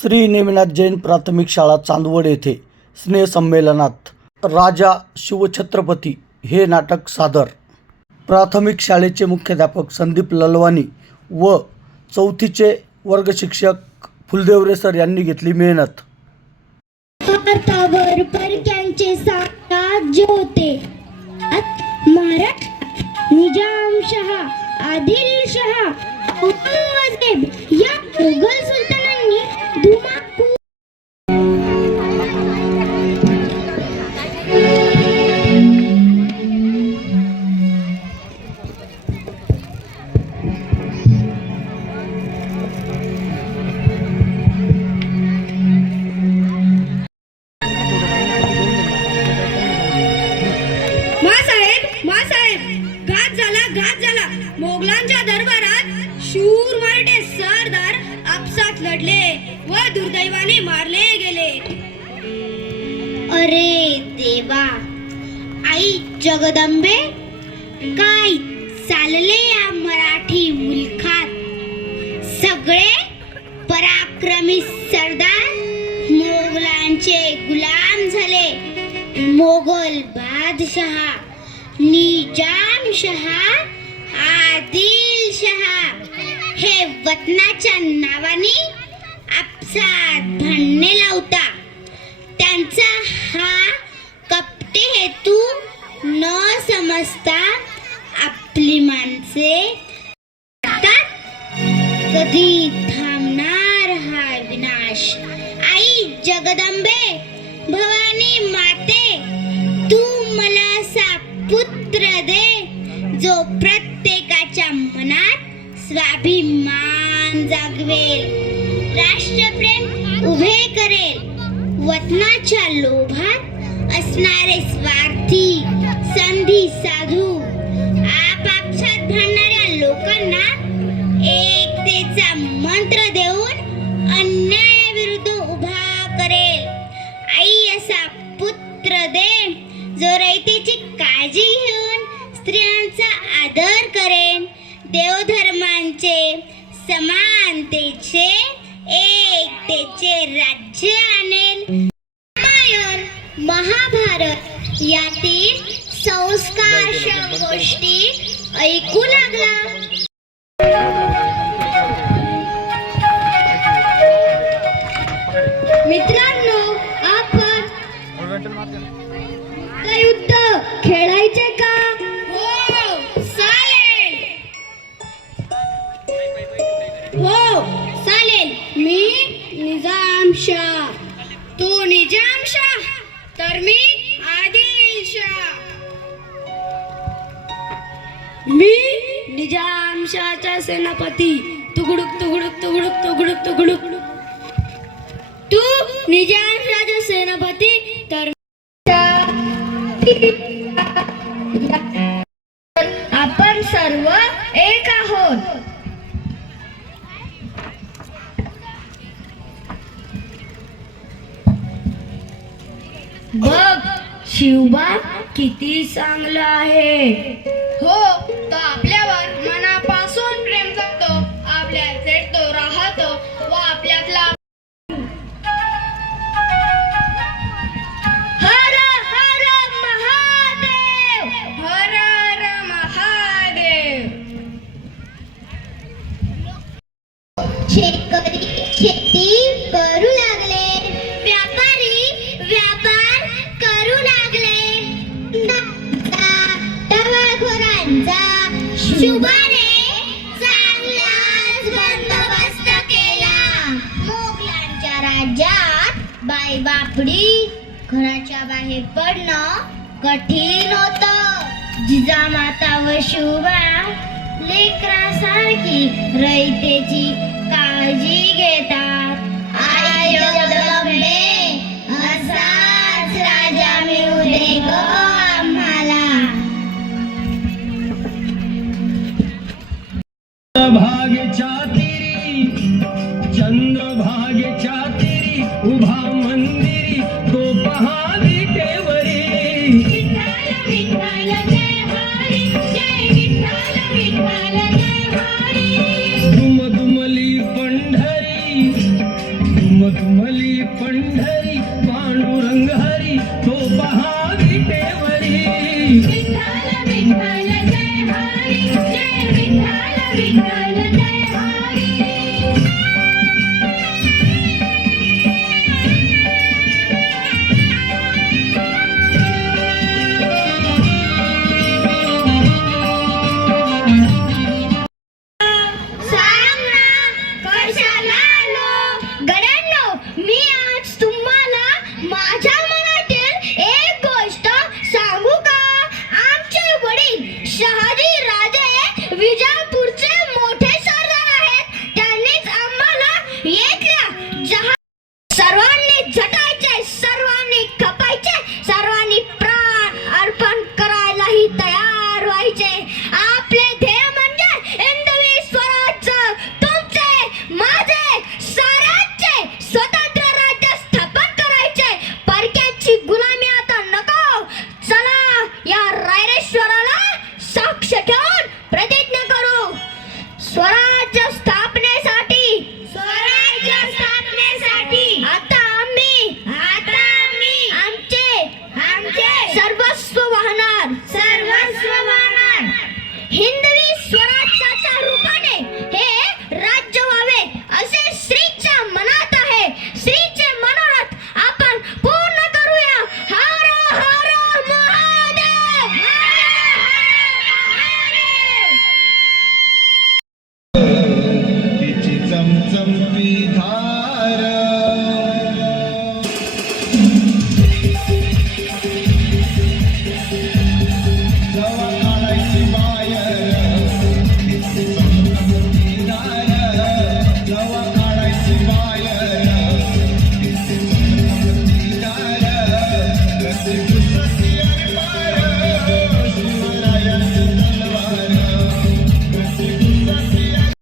श्री नेमिनाथ जैन प्राथमिक शाळा चांदवड येथे स्नेहसंमेलनात राजा शिवछत्रपती हे नाटक सादर। प्राथमिक शाळेचे मुख्याध्यापक संदीप ललवानी व चौथीचे वर्गशिक्षक फुलदेवरे सर यांनी घेतली मेहनत। भारतावर परक्यांचे साम्राज्य होते। मराठा निजामशहा, आदिलशहा, औरंगजेब या मुघल सुलतानांनी धुमाकूळ घात झाला। मोगलांच्या दरबारात शूर मराठे सरदार आपसात लढले व दुर्दैवाने मारले गेले। अरे देवा, आई जगदंबे, काय चालले या मराठी मुलखात? सगळे पराक्रमी सरदार मोगलांचे गुलाम झाले। मोगल बादशहा, निजामशहा, आदिलशहा हे वतनाच्या नावाने आपसात भांडणे लावता। त्यांचा हा कपटी हेतू न समजता आपली माणसे कधी थांबणार हा विनाश? आई जगदंबे, भवानी माते, तू मला पुत्र दे जो प्रत्येकाच्या मनात स्वाभिमान जागवेल, राष्ट्रप्रेम उभे करेल। वतनाच्या लोभात असणारे स्वार्थी संधी साधू आपापसात भांडणाऱ्या लोकांना एकतेचा मंत्र देऊन अन्यायाविरुद्ध उभा करेल। आई असा पुत्र दे जो रयतेची काळजी घेऊन स्त्रियांचा आदर करेन, देवधर्मांचे, समानतेचे, एकतेचे राज्य आणेल। रामायण, महाभारत यातील संस्कारशक गोष्टी ऐकू लागला। मित्रांनो, आपण युद्ध खेळायचे का? हो चालेल, हो चालेल। मी निजामशाह, तू निजामशाह, तर मी आदिलशाह। मी निजामशाहचा सेनापती, तुगडुक तुगडुक तुगडुक तुगडुक तुगडुक। तू निजामशाहचा सेनापती, तर आपण सर्व एक आहोत। बघ शिवबा किती चांगला आहे। हो, तो आपल्यावर मनापासून प्रेम करतो, आपल्याचे तो राहतो व आपल्यातला शेतकरी शेती करू लागले, व्यापारी व्यापार करू लागले। टवाळखोरांचा शुभाने चांगलाच बंदोबस्त केला। मोगलांच्या राज्यात बाई बापडी घराच्या बाहेर पडणं कठीण होतं। जिजामाता व शुभा लेकरासारखी रयतेची काळजी घेतात। आई जगदंबे, असाच राजा मिळू दे ग आम्हाला। भाग्याच्या तिरी, चंद्रभाग्याच्या तिरी उभा मंदिरी तो पहा विटेवरी। विठ्ठल विठ्ठल जय हरी, जय विठ्ठल विठ्ठल जय हरी। दुमदुमली पंढरी तुमली पंढरी पांडुरंग हरी तो पहा